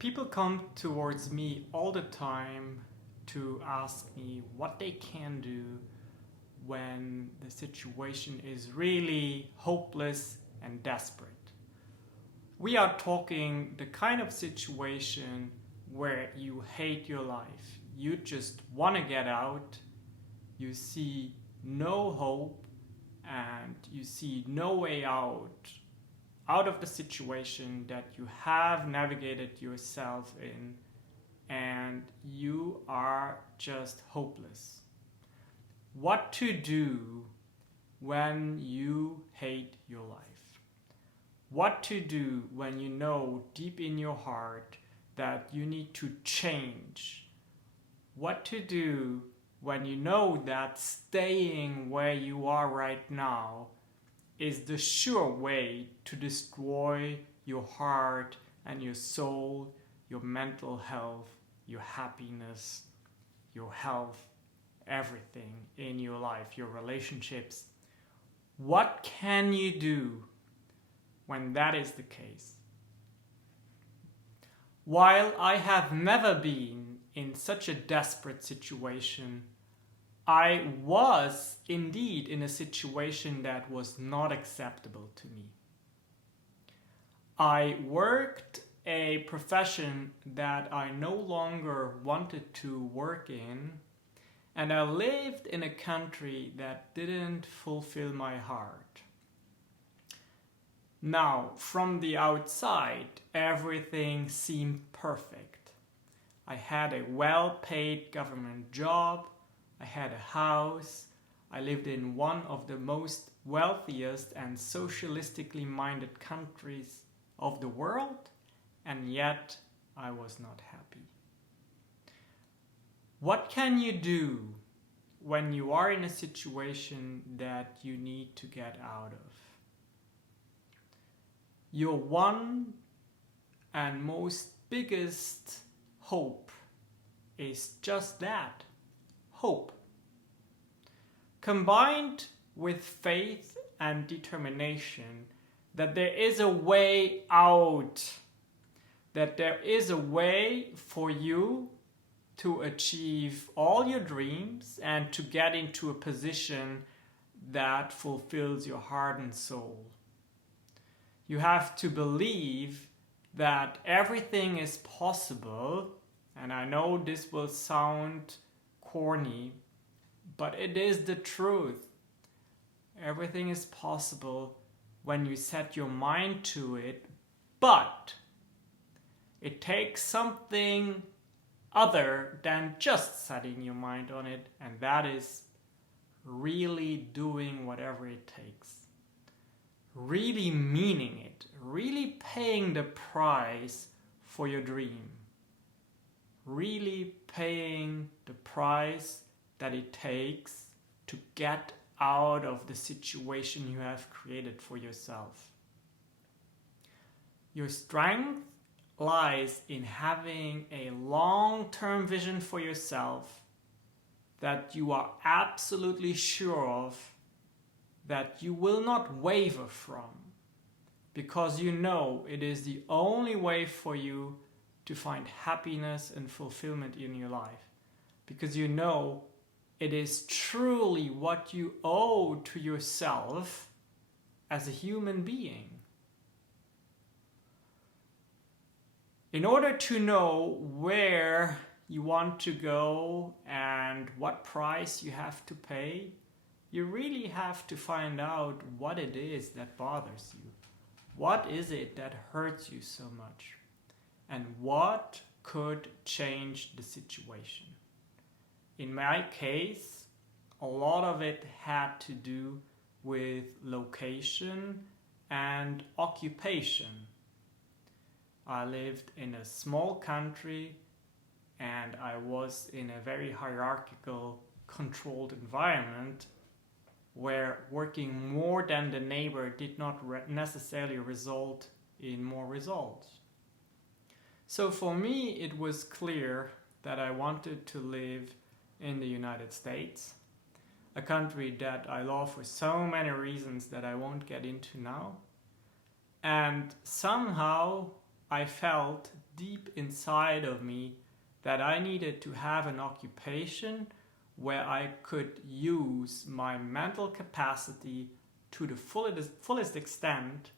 People come towards me all the time to ask me what they can do when the situation is really hopeless and desperate. We are talking the kind of situation where you hate your life. You just want to get out. You see no hope and you see no way out of the situation that you have navigated yourself in, and you are just hopeless. What to do when you hate your life? What to do when you know deep in your heart that you need to change? What to do when you know that staying where you are right now is the sure way to destroy your heart and your soul, your mental health, your happiness, your health, everything in your life, your relationships? What can you do when that is the case? While I have never been in such a desperate situation, I was indeed in a situation that was not acceptable to me. I worked a profession that I no longer wanted to work in, and I lived in a country that didn't fulfill my heart. Now, from the outside, everything seemed perfect. I had a well-paid government job. I had a house. I lived in one of the most wealthiest and socialistically minded countries of the world, and yet I was not happy. What can you do when you are in a situation that you need to get out of? Your one and most biggest hope is just that. Hope, combined with faith and determination that there is a way out, that there is a way for you to achieve all your dreams and to get into a position that fulfills your heart and soul. You have to believe that everything is possible, and I know this will sound corny, but it is the truth. Everything is possible when you set your mind to it, but it takes something other than just setting your mind on it, and that is really doing whatever it takes. Really meaning it, really paying the price for your dream. Really paying the price that it takes to get out of the situation you have created for yourself. Your strength lies in having a long-term vision for yourself that you are absolutely sure of, that you will not waver from, because you know it is the only way for you to find happiness and fulfillment in your life, because you know it is truly what you owe to yourself as a human being. In order to know where you want to go and what price you have to pay, you really have to find out what it is that bothers you. What is it that hurts you so much? And what could change the situation? In my case, a lot of it had to do with location and occupation. I lived in a small country and I was in a very hierarchical, controlled environment where working more than the neighbor did not necessarily result in more results. So for me, it was clear that I wanted to live in the United States, a country that I love for so many reasons that I won't get into now. And somehow I felt deep inside of me that I needed to have an occupation where I could use my mental capacity to the fullest extent,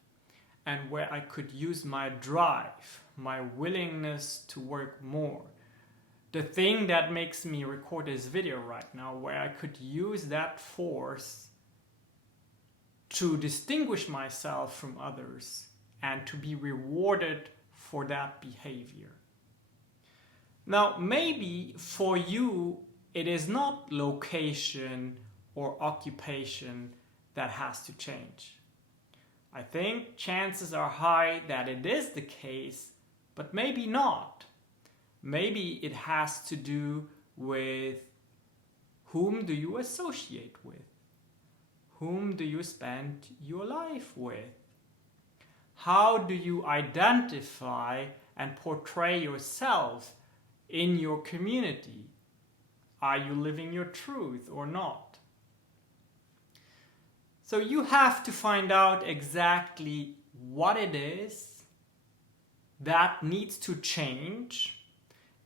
and where I could use my drive, my willingness to work more. The thing that makes me record this video right now, where I could use that force to distinguish myself from others and to be rewarded for that behavior. Now, maybe for you, it is not location or occupation that has to change. I think chances are high that it is the case, but maybe not. Maybe it has to do with whom do you associate with? Whom do you spend your life with? How do you identify and portray yourself in your community? Are you living your truth or not? So you have to find out exactly what it is that needs to change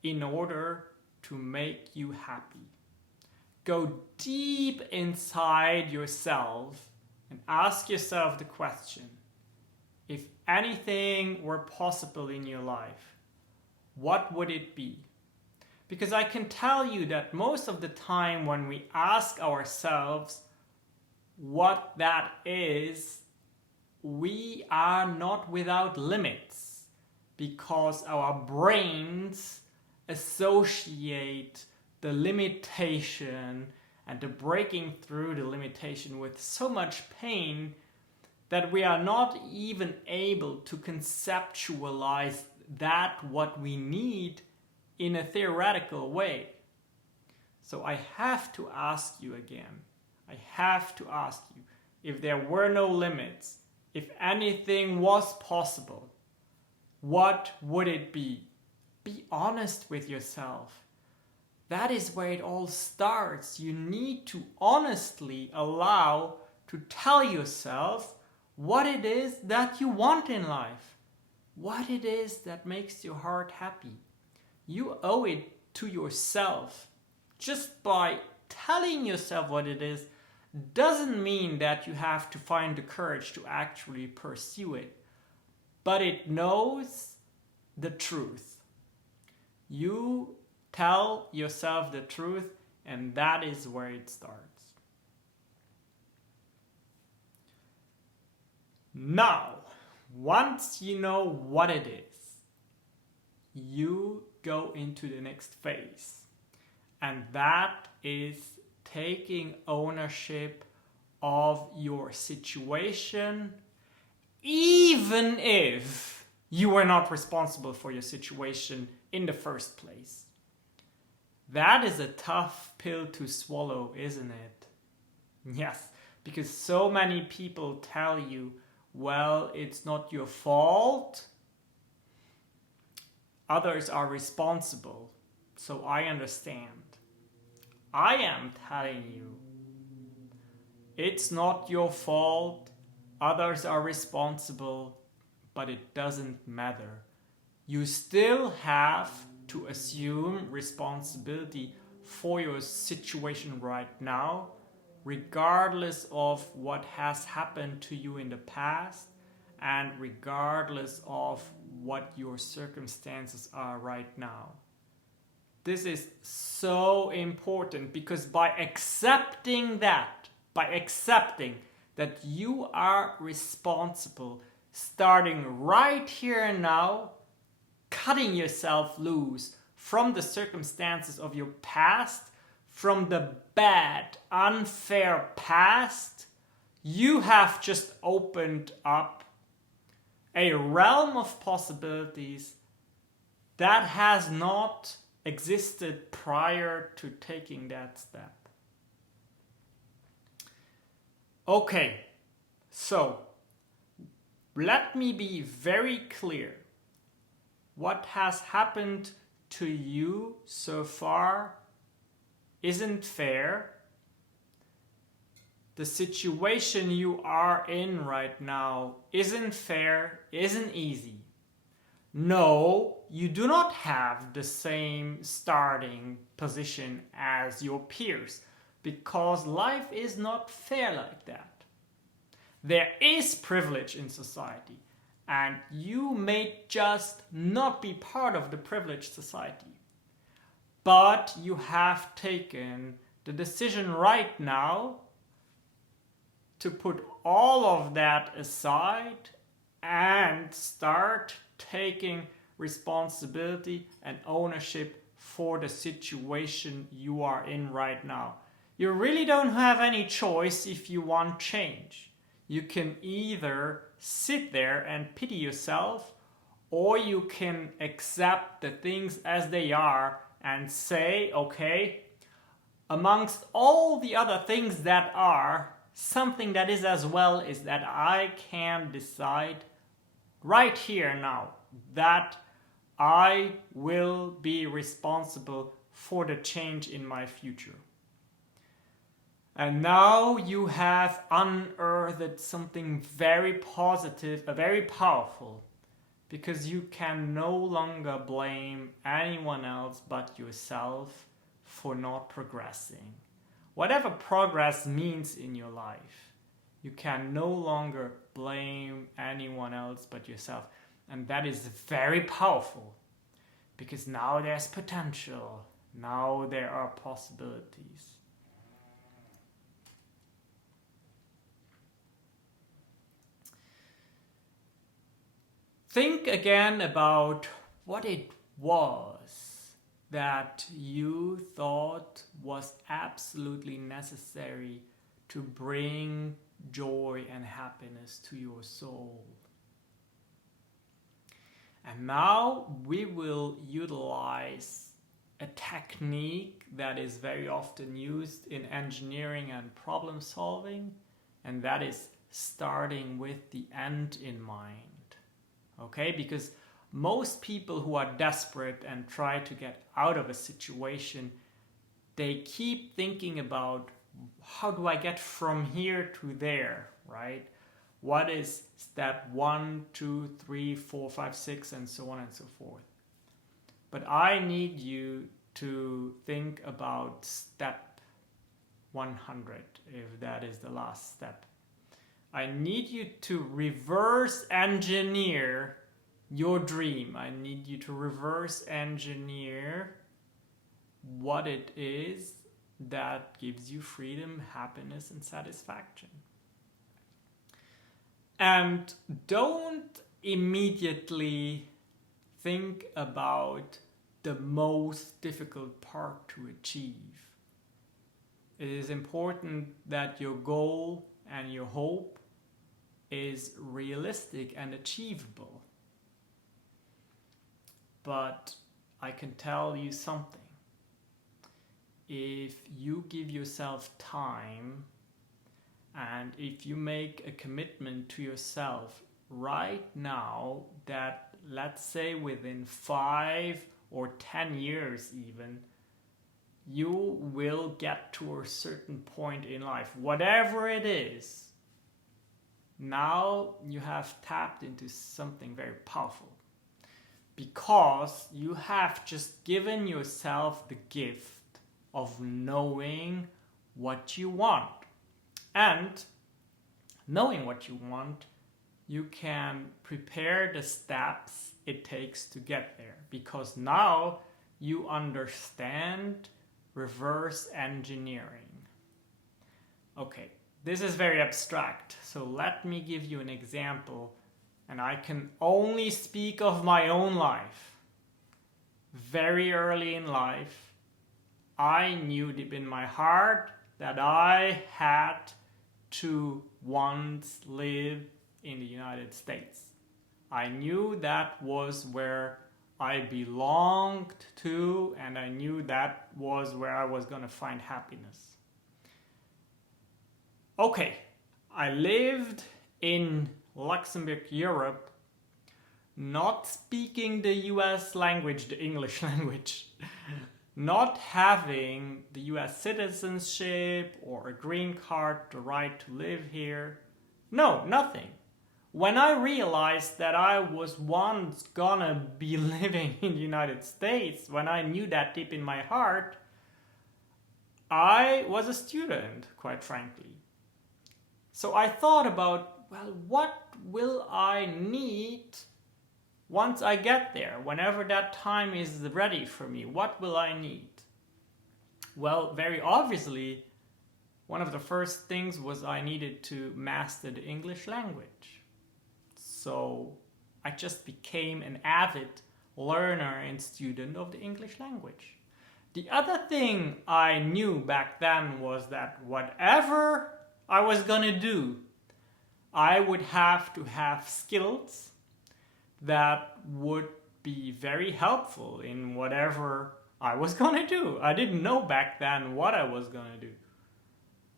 in order to make you happy. Go deep inside yourself and ask yourself the question, if anything were possible in your life, what would it be? Because I can tell you that most of the time when we ask ourselves what that is, we are not without limits, because our brains associate the limitation and the breaking through the limitation with so much pain that we are not even able to conceptualize that what we need in a theoretical way. So I have to ask you again, I have to ask you, if there were no limits, if anything was possible, what would it be? Be honest with yourself. That is where it all starts. You need to honestly allow to tell yourself what it is that you want in life, what it is that makes your heart happy. You owe it to yourself. Just by telling yourself what it is doesn't mean that you have to find the courage to actually pursue it, but it knows the truth. You tell yourself the truth, and that is where it starts. Now, once you know what it is, you go into the next phase, and that is taking ownership of your situation, even if you were not responsible for your situation in the first place. That is a tough pill to swallow, isn't it? Yes, because so many people tell you, well, it's not your fault. Others are responsible. So I understand. I am telling you, it's not your fault. Others are responsible, but it doesn't matter. You still have to assume responsibility for your situation right now, regardless of what has happened to you in the past and regardless of what your circumstances are right now. This is so important, because by accepting that you are responsible, starting right here and now, cutting yourself loose from the circumstances of your past, from the bad, unfair past, you have just opened up a realm of possibilities that has not existed prior to taking that step. Okay, so let me be very clear. What has happened to you so far isn't fair. The situation you are in right now isn't fair, isn't easy. No, you do not have the same starting position as your peers, because life is not fair like that. There is privilege in society, and you may just not be part of the privileged society. But you have taken the decision right now to put all of that aside and start taking responsibility and ownership for the situation you are in right now. You really don't have any choice if you want change. You can either sit there and pity yourself, or you can accept the things as they are and say, okay, amongst all the other things that are, something that is as well is that I can decide right here now that I will be responsible for the change in my future. And now you have unearthed something very positive, very powerful, because you can no longer blame anyone else but yourself for not progressing. Whatever progress means in your life, you can no longer blame anyone else but yourself. And that is very powerful, because now there's potential. Now there are possibilities. Think again about what it was that you thought was absolutely necessary to bring joy and happiness to your soul. And now we will utilize a technique that is very often used in engineering and problem solving, and that is starting with the end in mind. Okay, because most people who are desperate and try to get out of a situation, they keep thinking about, how do I get from here to there, right? What is step 1, 2, 3, 4, 5, 6, and so on and so forth. But I need you to think about step 100, if that is the last step. I need you to reverse engineer your dream. I need you to reverse engineer what it is that gives you freedom, happiness, and satisfaction. And don't immediately think about the most difficult part to achieve. It is important that your goal and your hope is realistic and achievable. But I can tell you something. If you give yourself time, and if you make a commitment to yourself right now that, let's say, within 5 or 10 years even, you will get to a certain point in life, whatever it is. Now you have tapped into something very powerful, because you have just given yourself the gift of knowing what you want. And knowing what you want, you can prepare the steps it takes to get there, because now you understand reverse engineering. Okay, this is very abstract, so let me give you an example, and I can only speak of my own life. Very early in life, I knew deep in my heart that I had to once live in the United States. I knew that was where I belonged to, and I knew that was where I was going to find happiness. Okay, I lived in Luxembourg, Europe, not speaking the US language, the English language, not having the US citizenship or a green card, the right to live here. No, nothing. when I realized that I was once gonna be living in the United States, when I knew that deep in my heart, I was a student, quite frankly. So I thought about, well, what will I need once I get there? Whenever that time is ready for me, what will I need? Well, very obviously, one of the first things was I needed to master the English language. So I just became an avid learner and student of the English language. The other thing I knew back then was that whatever I was gonna do, I would have to have skills that would be very helpful in whatever I was gonna do. I didn't know back then what I was gonna do.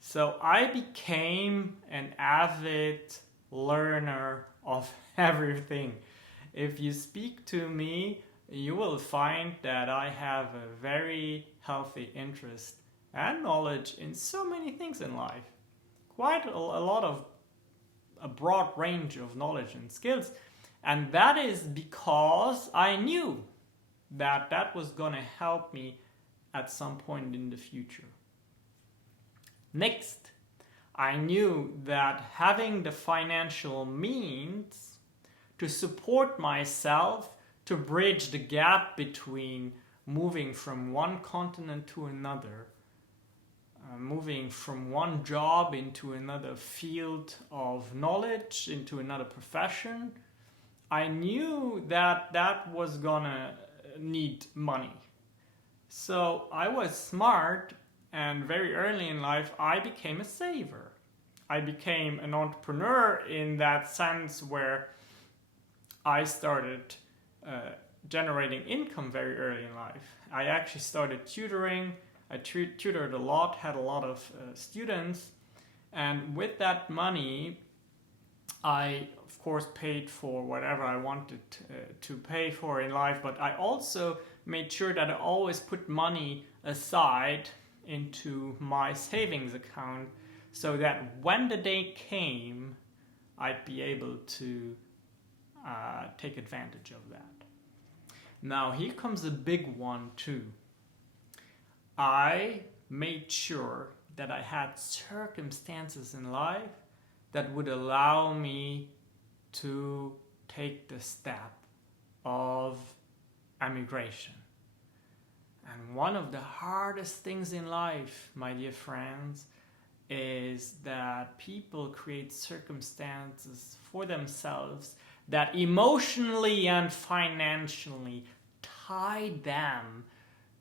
So I became an avid learner of everything. If you speak to me, you will find that I have a very healthy interest and knowledge in so many things in life. Quite a lot of a broad range of knowledge and skills. And that is because I knew that that was going to help me at some point in the future. Next, I knew that having the financial means to support myself, to bridge the gap between moving from one continent to another, moving from one job into another field of knowledge, into another profession, I knew that that was gonna need money. So I was smart, and very early in life I became a saver. I became an entrepreneur in that sense where I started generating income very early in life. I actually started tutoring. I tutored a lot, had a lot of students, and with that money I of course paid for whatever I wanted to pay for in life, but I also made sure that I always put money aside into my savings account so that when the day came I'd be able to take advantage of that. Now here comes a big one too. I made sure that I had circumstances in life that would allow me to take the step of emigration. And one of the hardest things in life, my dear friends, is that people create circumstances for themselves that emotionally and financially tie them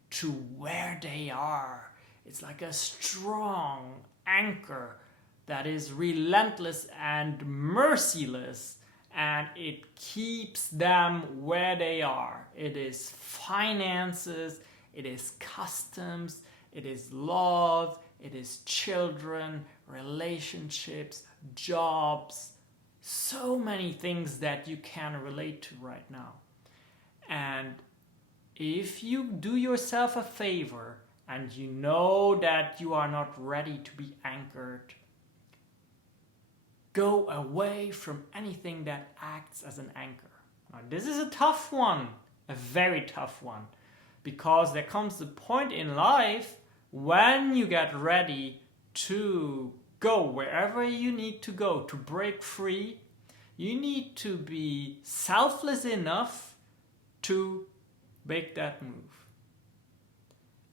to where they are. It's like a strong anchor that is relentless and merciless, and it keeps them where they are. It is finances, it is customs, it is love, it is children, relationships, jobs, so many things that you can relate to right now. And if you do yourself a favor and you know that you are not ready to be anchored, go away from anything that acts as an anchor. Now, this is a tough one, a very tough one, because there comes a point in life when you get ready to go wherever you need to go to break free. You need to be selfless enough to make that move.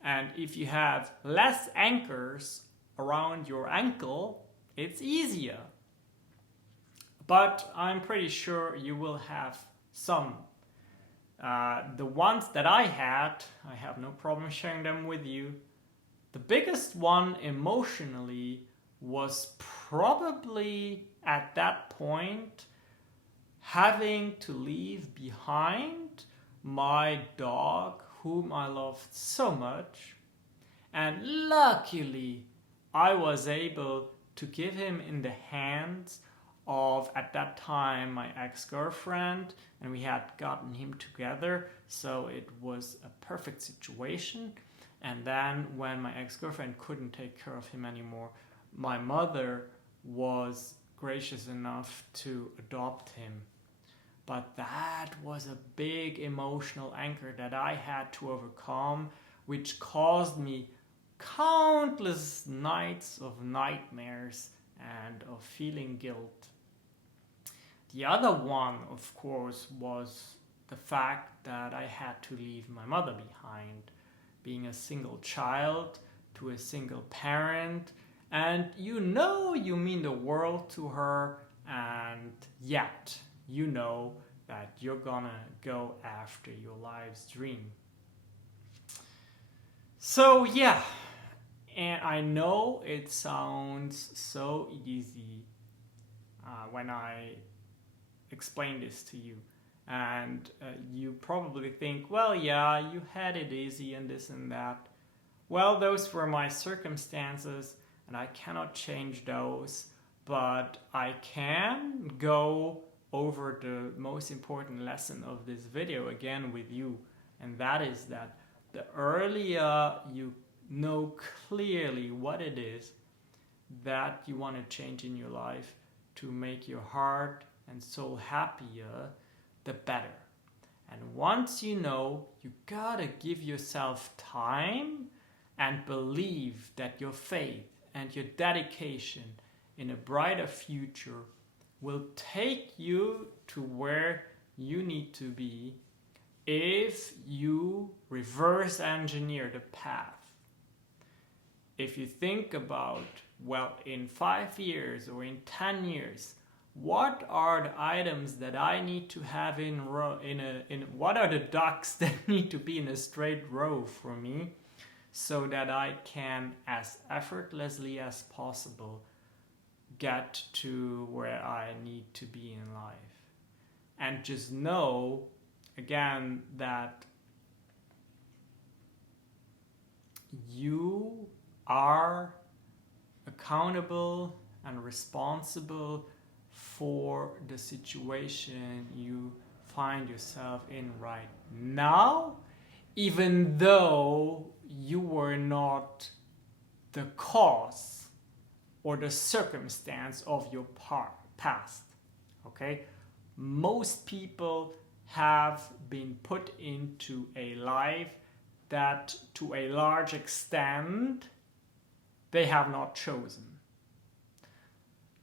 And if you have less anchors around your ankle, it's easier. But I'm pretty sure you will have some. The ones that I have no problem sharing them with you. The biggest one emotionally was probably at that point having to leave behind my dog, whom I loved so much. And luckily, I was able to give him in the hands of, at that time, my ex-girlfriend, and we had gotten him together, so it was a perfect situation. And then when my ex-girlfriend couldn't take care of him anymore, my mother was gracious enough to adopt him. But that was a big emotional anchor that I had to overcome, which caused me countless nights of nightmares and of feeling guilt. The other one, of course, was the fact that I had to leave my mother behind, being a single child to a single parent, and you mean the world to her, and yet you know that you're gonna go after your life's dream. So yeah, and I know it sounds so easy when I explain this to you, and you probably think, well, yeah, you had it easy and this and that. Well, those were my circumstances and I cannot change those, but I can go over the most important lesson of this video again with you, and that is that the earlier you know clearly what it is that you want to change in your life to make your heart and soul happier, the better. And once you know, you gotta give yourself time and believe that your faith and your dedication in a brighter future will take you to where you need to be if you reverse engineer the path. If you think about, well, in 5 years or in 10 years, what are the items that I need to have what are the ducks that need to be in a straight row for me so that I can, as effortlessly as possible, get to where I need to be in life. And just know, again, that you are accountable and responsible for the situation you find yourself in right now, even though you were not the cause or the circumstance of your past. Okay? Most people have been put into a life that to a large extent they have not chosen.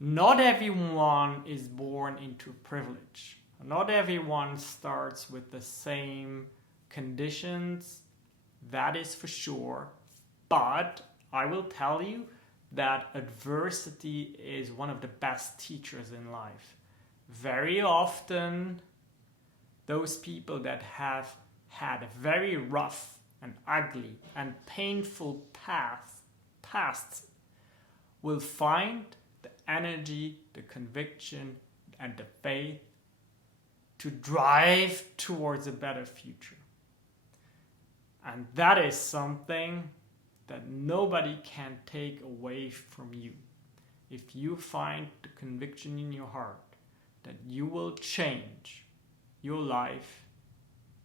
Not everyone is born into privilege. Not everyone starts with the same conditions, that is for sure. But I will tell you that adversity is one of the best teachers in life. Very often, those people that have had a very rough and ugly and painful past will find the energy, the conviction, and the faith to drive towards a better future. And that is something that nobody can take away from you. If you find the conviction in your heart that you will change your life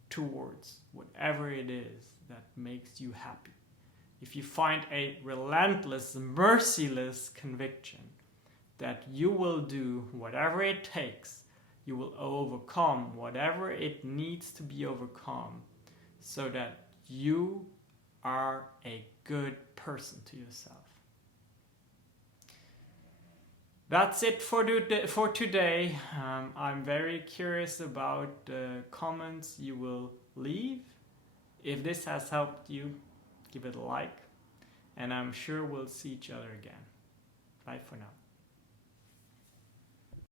towards whatever it is that makes you happy. If you find a relentless, merciless conviction that you will do whatever it takes, you will overcome whatever it needs to be overcome so that you are a good person to yourself. That's it for today. I'm very curious about the comments you will leave. If this has helped you, give it a like, and I'm sure we'll see each other again. Bye for now.